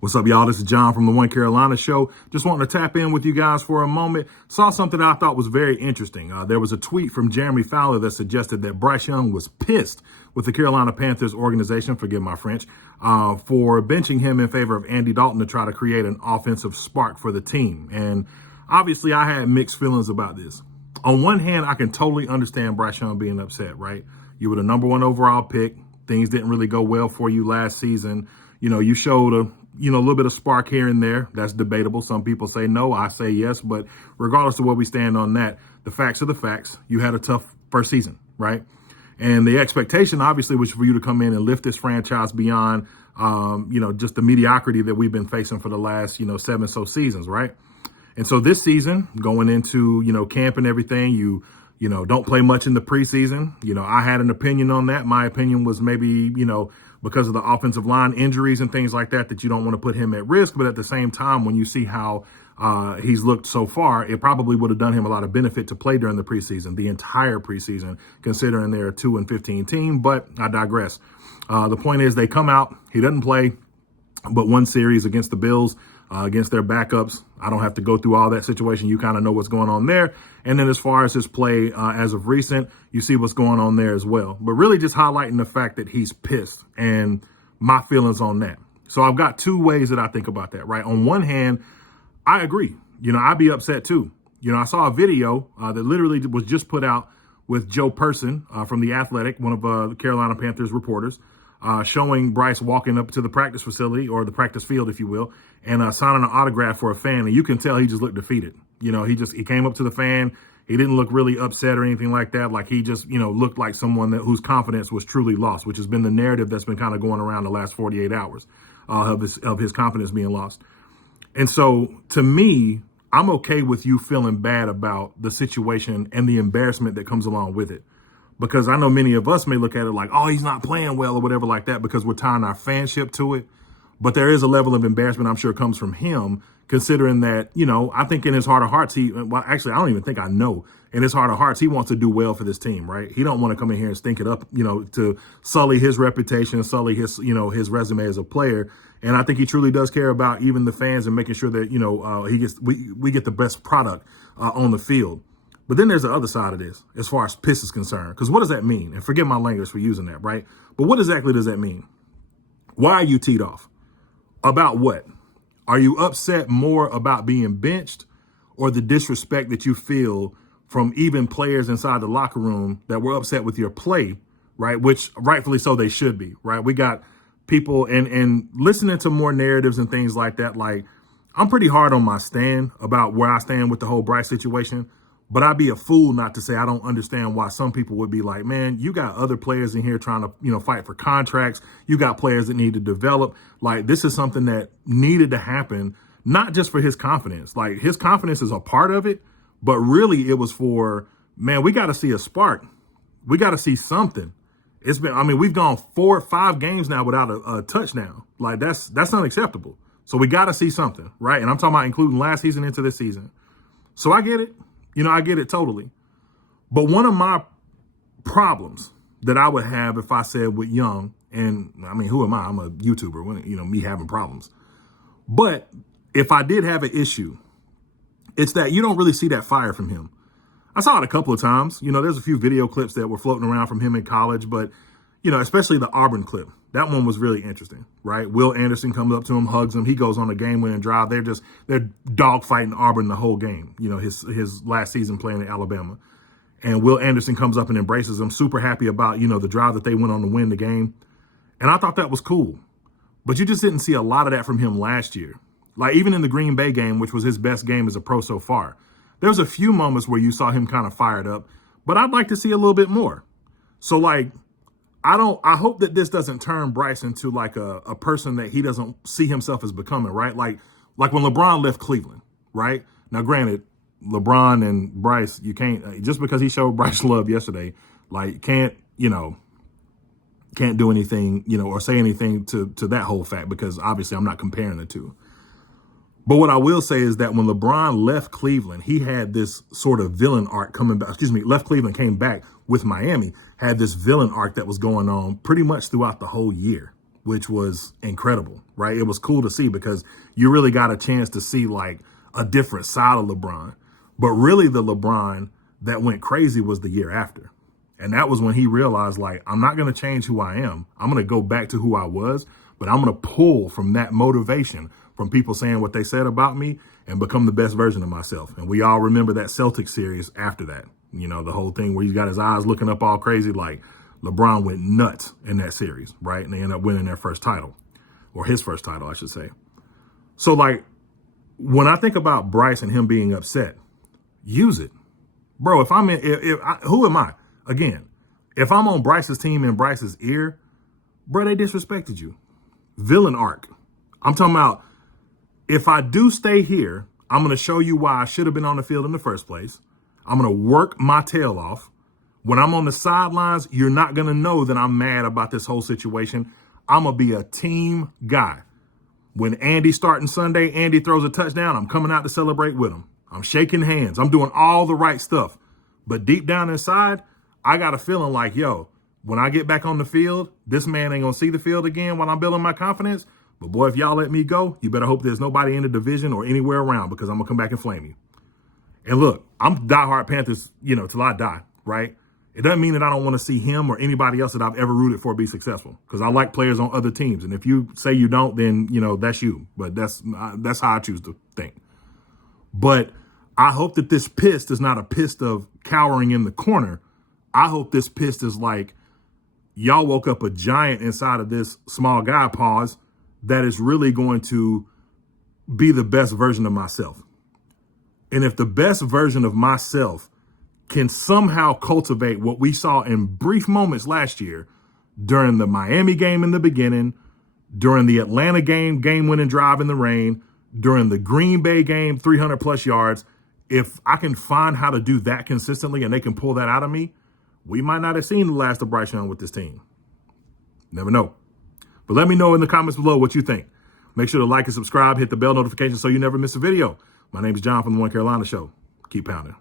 What's up, y'all? This is John from the One Carolina Show. Just wanting to tap in with you guys for a moment. Saw something that I thought was very interesting. There was a tweet from Jeremy Fowler that suggested that Bryce Young was pissed with the Carolina Panthers organization, forgive my French, for benching him in favor of Andy Dalton to try to create an offensive spark for the team. And obviously, I had mixed feelings about this. On one hand, I can totally understand Bryce Young being upset, right? You were the number one overall pick. Things didn't really go well for you last season. You know, you showed a little bit of spark here and there. That's debatable. Some people say no, I say yes. But regardless of where we stand on that, the facts are the facts. You had a tough first season, right? And the expectation, obviously, was for you to come in and lift this franchise beyond, just the mediocrity that we've been facing for the last, 7 so seasons, right? And so this season, going into, camp and everything, you don't play much in the preseason. I had an opinion on that. My opinion was maybe, because of the offensive line injuries and things like that you don't want to put him at risk. But at the same time, when you see how he's looked so far, it probably would have done him a lot of benefit to play during the preseason, the entire preseason, considering they're a 2-15 team. But I digress. The point is they come out, he doesn't play but one series against the Bills, against their backups. I don't have to go through all that situation. You kind of know what's going on there. And then as far as his play as of recent, you see what's going on there as well. But really just highlighting the fact that he's pissed and my feelings on that. So I've got two ways that I think about that, right? On one hand, I agree. I'd be upset too. I saw a video that literally was just put out with Joe Person from The Athletic, one of the Carolina Panthers reporters, showing Bryce walking up to the practice facility, or the practice field, if you will, and signing an autograph for a fan. And you can tell he just looked defeated. He came up to the fan. He didn't look really upset or anything like that. Like he just, looked like someone whose confidence was truly lost, which has been the narrative that's been kind of going around the last 48 hours of his confidence being lost. And so to me, I'm okay with you feeling bad about the situation and the embarrassment that comes along with it. Because I know many of us may look at it like, oh, he's not playing well or whatever like that, because we're tying our fanship to it. But there is a level of embarrassment I'm sure comes from him, considering that, I think in his heart of hearts, I don't even think I know. In his heart of hearts, he wants to do well for this team, right? He don't want to come in here and stink it up, to sully his reputation, sully his, his resume as a player. And I think he truly does care about even the fans and making sure that, we get the best product on the field. But then there's the other side of this, as far as piss is concerned. Because what does that mean? And forgive my language for using that, right? But what exactly does that mean? Why are you teed off? About what? Are you upset more about being benched, or the disrespect that you feel from even players inside the locker room that were upset with your play, right? Which rightfully so they should be, right? We got people and listening to more narratives and things like that. Like, I'm pretty hard on my stand about where I stand with the whole Bryce situation. But I'd be a fool not to say I don't understand why some people would be like, man, you got other players in here trying to, fight for contracts. You got players that need to develop. Like, this is something that needed to happen, not just for his confidence. Like, his confidence is a part of it, but really it was for, man, we got to see a spark. We got to see something. We've gone 4 or 5 games now without a touchdown. Like, that's unacceptable. So we got to see something, right? And I'm talking about including last season into this season. So I get it. I get it totally. But one of my problems that I would have if I said with Young, and who am I? I'm a YouTuber, me having problems. But if I did have an issue, it's that you don't really see that fire from him. I saw it a couple of times. There's a few video clips that were floating around from him in college, but, especially the Auburn clip. That one was really interesting, right? Will Anderson comes up to him, hugs him. He goes on a game-winning drive. They're dogfighting Auburn the whole game, his last season playing at Alabama. And Will Anderson comes up and embraces him, super happy about, the drive that they went on to win the game. And I thought that was cool. But you just didn't see a lot of that from him last year. Like, even in the Green Bay game, which was his best game as a pro so far, there was a few moments where you saw him kind of fired up. But I'd like to see a little bit more. So, I hope that this doesn't turn Bryce into like a person that he doesn't see himself as becoming, right? Like when LeBron left Cleveland, right? Now, granted, LeBron and Bryce, you can't, just because he showed Bryce love yesterday, can't do anything, or say anything to that whole fact, because obviously I'm not comparing the two. But what I will say is that when LeBron left Cleveland, he had this sort of villain arc coming back. Left Cleveland, came back with Miami, had this villain arc that was going on pretty much throughout the whole year. which was incredible, right? It was cool to see because you really got a chance to see like a different side of LeBron. But really the LeBron that went crazy was the year after. And that was when he realized, like, I'm not going to change who I am. I'm going to go back to who I was, but I'm going to pull from that motivation from people saying what they said about me and become the best version of myself. And we all remember that Celtics series after that. You know, the whole thing where he's got his eyes looking up all crazy, like LeBron went nuts in that series, right? And they ended up winning their first title, or his first title, I should say. So, like, when I think about Bryce and him being upset, use it. Bro, if I'm in, who am I? Again, if I'm on Bryce's team in Bryce's ear, bro, they disrespected you. Villain arc. I'm talking about, if I do stay here, I'm going to show you why I should have been on the field in the first place. I'm going to work my tail off. When I'm on the sidelines, you're not going to know that I'm mad about this whole situation. I'm going to be a team guy. When Andy's starting Sunday, Andy throws a touchdown, I'm coming out to celebrate with him. I'm shaking hands. I'm doing all the right stuff. But deep down inside, I got a feeling like, yo, when I get back on the field, this man ain't going to see the field again while I'm building my confidence. But boy, if y'all let me go, you better hope there's nobody in the division or anywhere around, because I'm going to come back and flame you. And look, I'm diehard Panthers, you know, till I die, right? It doesn't mean that I don't want to see him or anybody else that I've ever rooted for be successful, because I like players on other teams. And if you say you don't, then, you know, that's you. But that's how I choose to think. But I hope that this pissed is not a pissed of cowering in the corner. I hope this pissed is like, y'all woke up a giant inside of this small guy, pause, that is really going to be the best version of myself. And if the best version of myself can somehow cultivate what we saw in brief moments last year during the Miami game in the beginning, during the Atlanta game-winning drive in the rain, during the Green Bay game, 300 plus yards, if I can find how to do that consistently and they can pull that out of me, we might not have seen the last of Bryce Young with this team. Never know. But let me know in the comments below what you think. Make sure to like and subscribe, hit the bell notification so you never miss a video. My name is John from the One Carolina Show. Keep pounding.